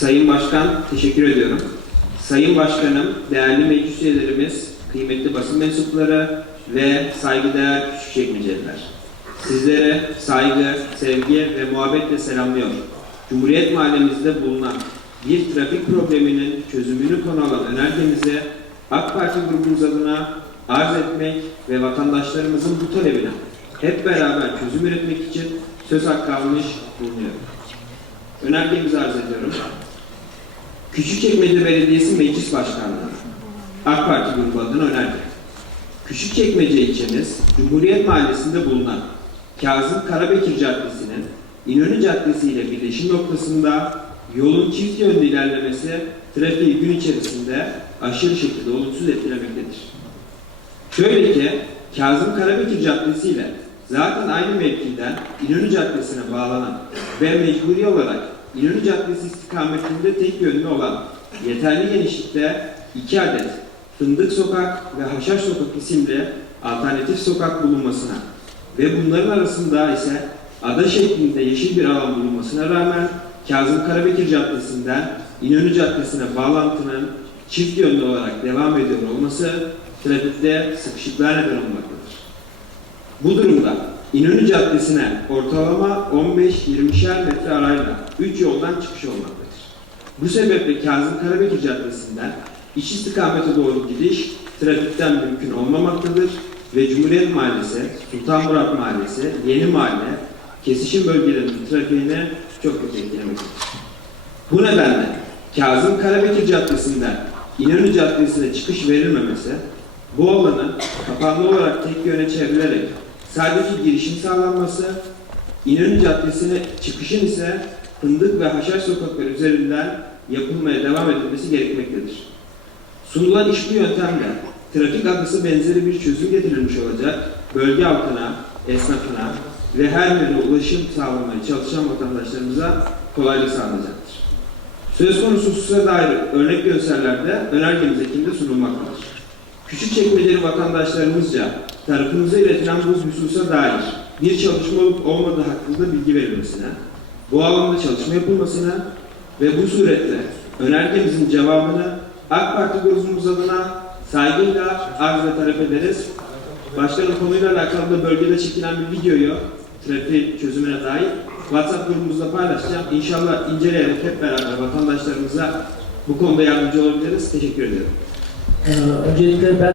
Sayın Başkan, teşekkür ediyorum. Sayın Başkanım, değerli meclis üyelerimiz, kıymetli basın mensupları ve saygıdeğer küçükçekmeceliler. Sizlere saygı, sevgi ve muhabbetle selamlıyor. Cumhuriyet Mahallemizde bulunan bir trafik probleminin çözümünü konu alan önergemizi AK Parti grubumuz adına arz etmek ve vatandaşlarımızın bu talebine hep beraber çözüm üretmek için söz hakkı almış bulunuyorum. Önergemizi arz ediyorum. Küçükçekmece Belediyesi Meclis Başkanlığı AK Parti grubu adına önerge. Küçükçekmece ilçemiz Cumhuriyet Mahallesi'nde bulunan Kazım Karabekir Caddesi'nin İnönü Caddesi ile birleşim noktasında yolun çift yönlü ilerlemesi trafiği gün içerisinde aşırı şekilde olumsuz etkilemektedir. Şöyle ki Kazım Karabekir Caddesi ile zaten aynı mevkiden İnönü Caddesi'ne bağlanan ve mecburi olarak İnönü Caddesi istikametinde tek yönlü olan yeterli genişlikte iki adet Fındık Sokak ve Haşhaş Sokak isimli alternatif sokak bulunmasına ve bunların arasında ise ada şeklinde yeşil bir alan bulunmasına rağmen Kazım Karabekir Caddesi'nden İnönü Caddesi'ne bağlantının çift yönlü olarak devam ediyor olması trafikte sıkışıklığa neden olmaktadır. Bu durumda İnönü Caddesi'ne ortalama 15-20'şer metre arayla 3 yoldan çıkış olmaktadır. Bu sebeple Kazım Karabekir Caddesi'nden iç istikamete doğru gidiş trafikten mümkün olmamaktadır ve Cumhuriyet Mahallesi, Sultan Murat Mahallesi, Yeni Mahalle, kesişim bölgelerinin trafiğine çok kötü etkilemektedir. Bu nedenle Kazım Karabekir Caddesi'nden İnönü Caddesi'ne çıkış verilmemesi, bu alanın kapanlı olarak tek yöne çevrilerek sadece girişin sağlanması, İnönü Caddesi'ne çıkışın ise Fındık ve Haşhaş sokakları üzerinden yapılmaya devam edilmesi gerekmektedir. Sunulan iş bu yöntemle trafik akısı benzeri bir çözüm getirilmiş olacak, bölge halkına, esnafına ve her birine ulaşım sağlamaya çalışan vatandaşlarımıza kolaylık sağlayacaktır. Söz konusu hususa dair örnek görseller de önergemiz ekinde sunulmaktadır. Küçük çekmeceli vatandaşlarımızca tarafımıza iletilen bu hususa dair bir çalışma olup olmadığı hakkında bilgi verilmesine, bu alanda çalışma yapılmasına ve bu surette önergemizin cevabını AK Parti grubumuz adına saygıyla arz ve talep ederiz. Başkanım konuyla alakalı da bölgede çekilen bir videoyu trafik çözümüne dair WhatsApp grubumuzda paylaşacağım. İnşallah inceleyerek hep beraber vatandaşlarımıza bu konuda yardımcı olabiliriz. Teşekkür ediyorum. Ee, öncelikle ben